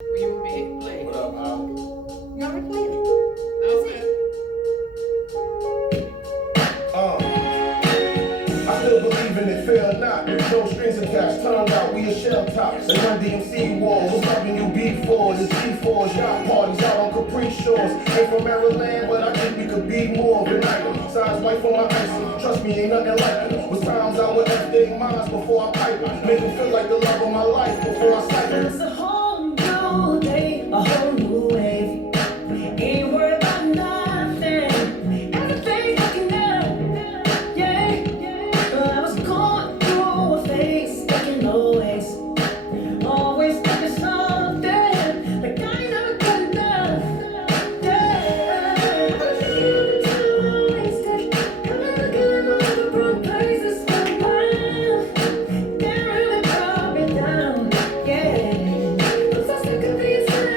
We want me to hit play. What up, Al? You already played it. Okay. I still believe in it, fear not. No strings attached, tongue out, we a shell tops. And Run DMC walls, what's loving you B4s and C4s, yacht parties out on Capri Shores. Ain't from Maryland, but I think we could be more of an item. Size white for my ice, trust me, ain't nothing like it. Was times I would everyday minds before I pipe it. Make them feel like the love of my life before I sight it. It's a whole new day, a whole new wave. Ain't worried about nothing. Everything's looking up, yeah. Well, I was going through a phase, stuck in always. Always thinking something, like I ain't never good enough, yeah. But you do wasted. I've been looking at all the broke places for miles. That really brought me down, yeah. I'm so sick of being sad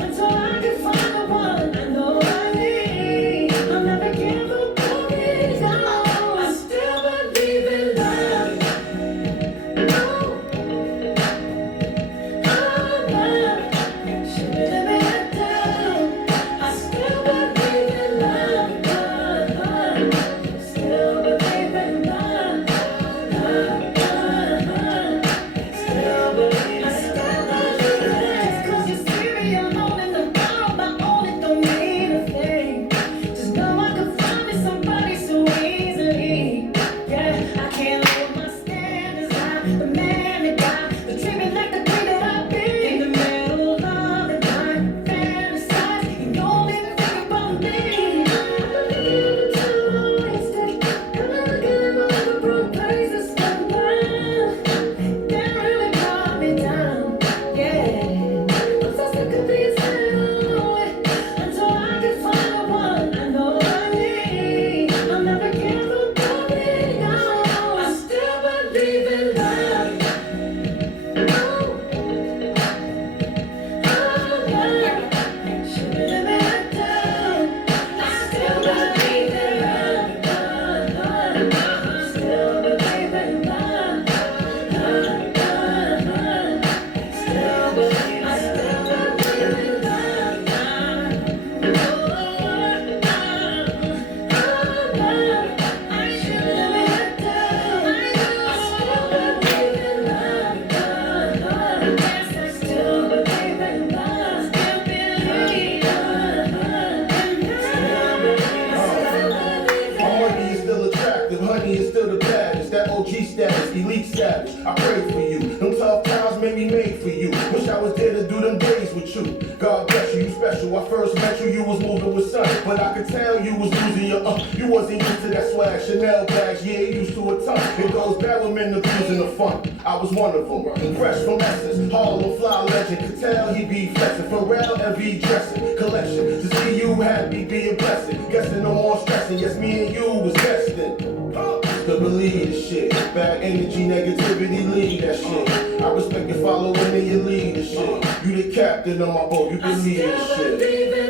until I can find the one I know I need. I'll never give up on it, no. I still believe in love. Oh, love. Shouldn't let me let down. I still believe in love. Still believe in love. Still believe it. Cause you see me alone in the world, my own, it don't mean a thing. Just know I could find me somebody so easily. Yeah, I can't hold my standards high. The man that got the treat me like the queen that I've been. In the middle of the night, fantasize, you don't even think about me. I'm looking at you wasted. I'm looking at all the broke places for love. That really brought me down, yeah. I'm so sick of being sad until I can find the one I know I need. I'll never give up on it, no. I still believe in love. Love. Shouldn't let me let down. I still believe in love. Still believe in love. Still believe, I still believe in love. I shouldn't let me let down. I still believe in love. Yes, I still believe in love. Still believe My money is still attractive, honey is still the baddest. That OG status, elite status. I pray for you. Them tough times made me made for you. Wish I was there to do them days with you. God bless you, you special. I first met you, you was moving with sun. But I could tell you was losing your You wasn't used to that swag. Chanel bags, yeah, used to a ton. It goes bad with men abusing the fun. I was one of them. Fresh from Essence, Harlem fly legend. Could tell he be flexing. Pharrell and be dressing. Collection. To see you happy, being blessed. Guessing no more stressing. Yes, me and you was destined. To believe this shit. Bad energy, negativity, lead that shit. I respect your following and your leadership. You the captain of my boat, you I can lead still this shit. believe in